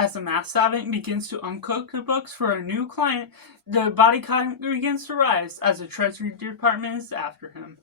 As the math savant begins to uncook the books for a new client, the body count begins to rise as the Treasury Department is after him.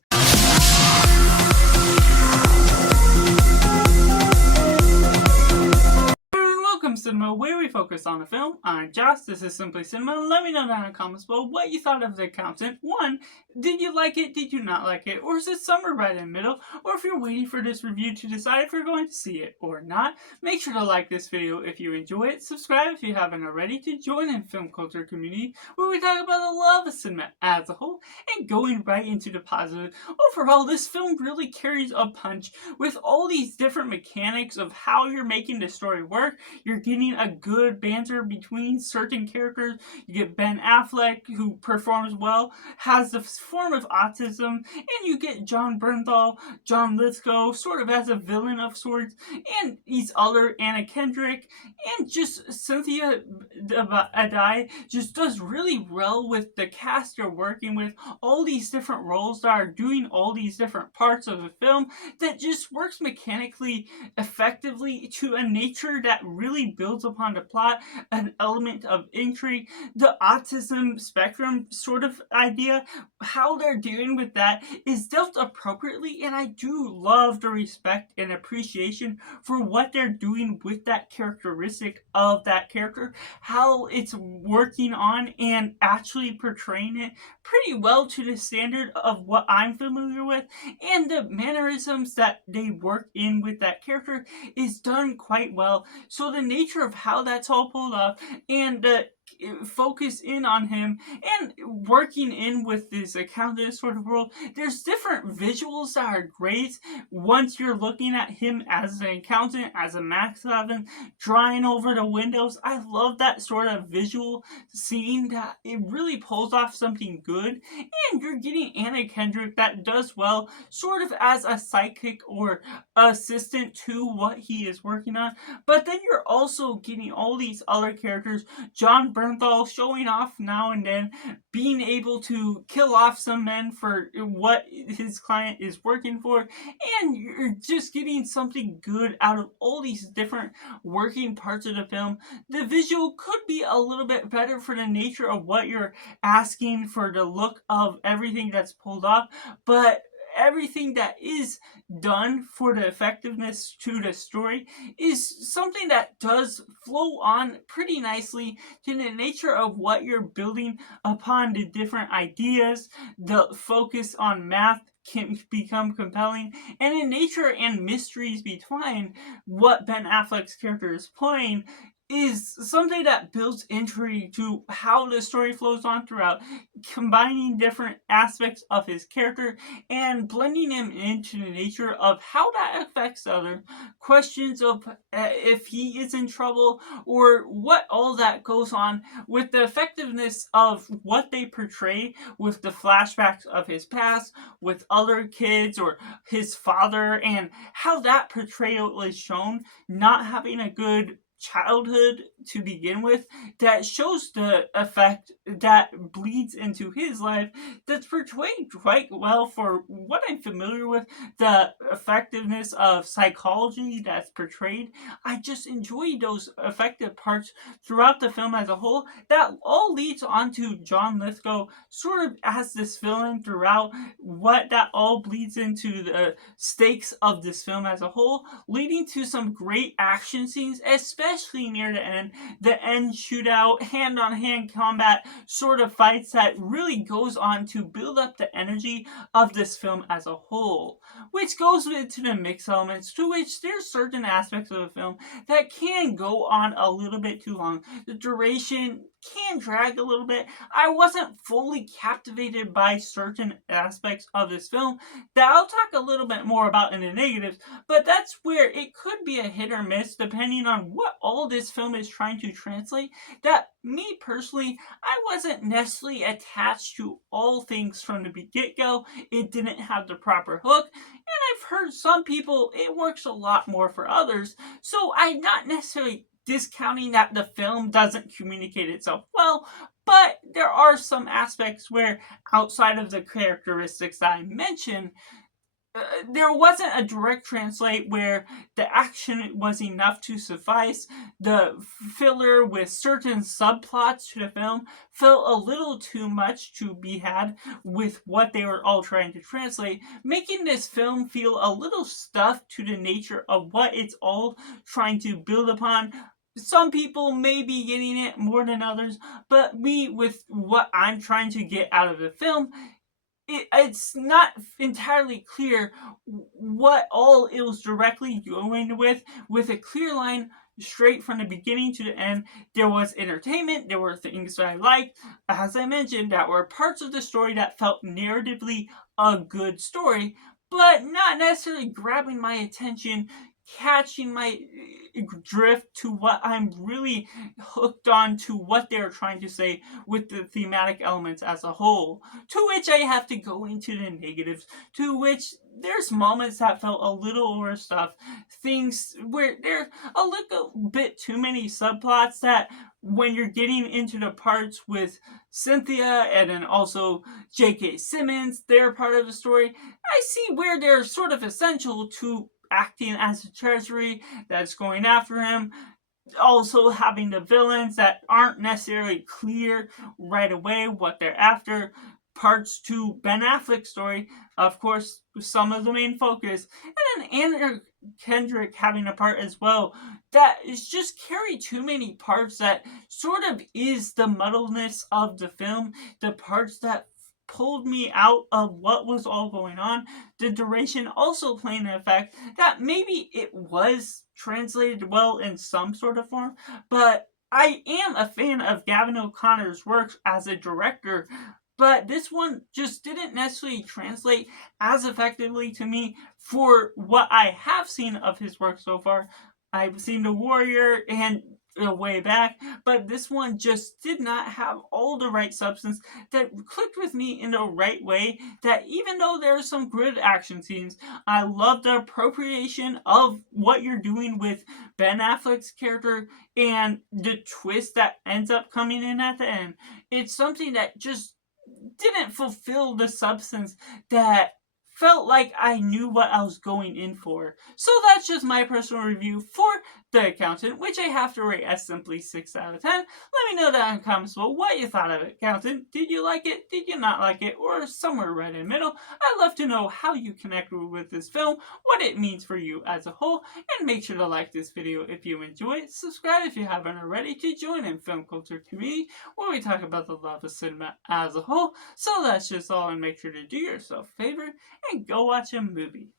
Welcome Cinema, where we focus on the film. I'm Josh, this is Simply Cinema. Let me know down in the comments below what you thought of The Accountant. 1. Did you like it? Did you not like it? Or is it somewhere right in the middle? Or if you're waiting for this review to decide if you're going to see it or not, make sure to like this video if you enjoy it. Subscribe if you haven't already to join in film culture community where we talk about the love of cinema as a whole. And going right into the positive, overall this film really carries a punch with all these different mechanics of how you're making the story work. You're getting a good banter between certain characters. You get Ben Affleck, who performs well, has the form of autism, and you get Jon Bernthal, John Lithgow, sort of as a villain of sorts, and these other Anna Kendrick, and just Cynthia Adai just does really well with the cast you're working with, all these different roles that are doing all these different parts of the film that just works mechanically effectively to a nature that really builds upon the plot, an element of intrigue, the autism spectrum sort of idea, how they're dealing with that is dealt appropriately, and I do love the respect and appreciation for what they're doing with that characteristic of that character, how it's working on and actually portraying it pretty well to the standard of what I'm familiar with, and the mannerisms that they work in with that character is done quite well. So the nature of how that's all pulled off and the focus in on him and working in with this accountant sort of role, there's different visuals that are great once you're looking at him as an accountant, as a math savant, drawing over the windows. I love that sort of visual scene that it really pulls off something good, and you're getting Anna Kendrick that does well sort of as a sidekick or assistant to what he is working on, but then you're also getting all these other characters, Jon Bernthal showing off now and then, being able to kill off some men for what his client is working for, and you're just getting something good out of all these different working parts of the film. The visual could be a little bit better for the nature of what you're asking for, the look of everything that's pulled off, but everything that is done for the effectiveness to the story is something that does flow on pretty nicely to the nature of what you're building upon the different ideas. The focus on math can become compelling, and the nature and mysteries behind what Ben Affleck's character is playing is something that builds intrigue to how the story flows on throughout, combining different aspects of his character and blending him into the nature of how that affects other questions of if he is in trouble or what all that goes on with the effectiveness of what they portray with the flashbacks of his past with other kids or his father, and how that portrayal is shown, not having a good childhood to begin with, that shows the effect that bleeds into his life, that's portrayed quite well for what I'm familiar with, the effectiveness of psychology that's portrayed. I just enjoy those effective parts throughout the film as a whole. That all leads on to John Lithgow sort of as this villain throughout, what that all bleeds into the stakes of this film as a whole, leading to some great action scenes, especially near the end shootout, hand-on-hand combat sort of fights that really goes on to build up the energy of this film as a whole, which goes into the mix elements, to which there's certain aspects of the film that can go on a little bit too long. The duration can drag a little bit. I wasn't fully captivated by certain aspects of this film that I'll talk a little bit more about in the negatives, but that's where it could be a hit or miss depending on what all this film is trying to translate. That me personally, I wasn't necessarily attached to all things from the get-go. It didn't have the proper hook, and I've heard some people it works a lot more for others, so I'm not necessarily discounting that the film doesn't communicate itself well, but there are some aspects where, outside of the characteristics that I mentioned, there wasn't a direct translate where the action was enough to suffice. The filler with certain subplots to the film felt a little too much to be had with what they were all trying to translate, making this film feel a little stuffed to the nature of what it's all trying to build upon. Some people may be getting it more than others, but me, with what I'm trying to get out of the film, it's not entirely clear what all it was directly going with a clear line straight from the beginning to the end. There was entertainment, there were things that I liked, as I mentioned, that were parts of the story that felt narratively a good story, but not necessarily grabbing my attention, catching my drift to what I'm really hooked on, to what they're trying to say with the thematic elements as a whole. To which I have to go into the negatives, to which there's moments that felt a little overstuffed, things where there a little bit too many subplots that when you're getting into the parts with Cynthia and then also J.K. Simmons, they're part of the story, I see where they're sort of essential to acting as a treasury that's going after him. Also having the villains that aren't necessarily clear right away what they're after. Parts to Ben Affleck's story, of course, some of the main focus, and then Anna Kendrick having a part as well. That is just carry too many parts that sort of is the muddleness of the film. The parts that pulled me out of what was all going on. The duration also playing an effect that maybe it was translated well in some sort of form, but I am a fan of Gavin O'Connor's work as a director, but this one just didn't necessarily translate as effectively to me for what I have seen of his work so far. I've seen The Warrior and way back, but this one just did not have all the right substance that clicked with me in the right way. That even though there are some good action scenes, I love the appropriation of what you're doing with Ben Affleck's character and the twist that ends up coming in at the end. It's something that just didn't fulfill the substance that felt like I knew what I was going in for. So that's just my personal review for The Accountant, which I have to rate as simply 6 out of 10. Let me know down in the comments below what you thought of The Accountant. Did you like it? Did you not like it? Or somewhere right in the middle. I'd love to know how you connected with this film, what it means for you as a whole, and make sure to like this video if you enjoy it. Subscribe if you haven't already to join in film culture community where we talk about the love of cinema as a whole. So that's just all, and make sure to do yourself a favor and go watch a movie.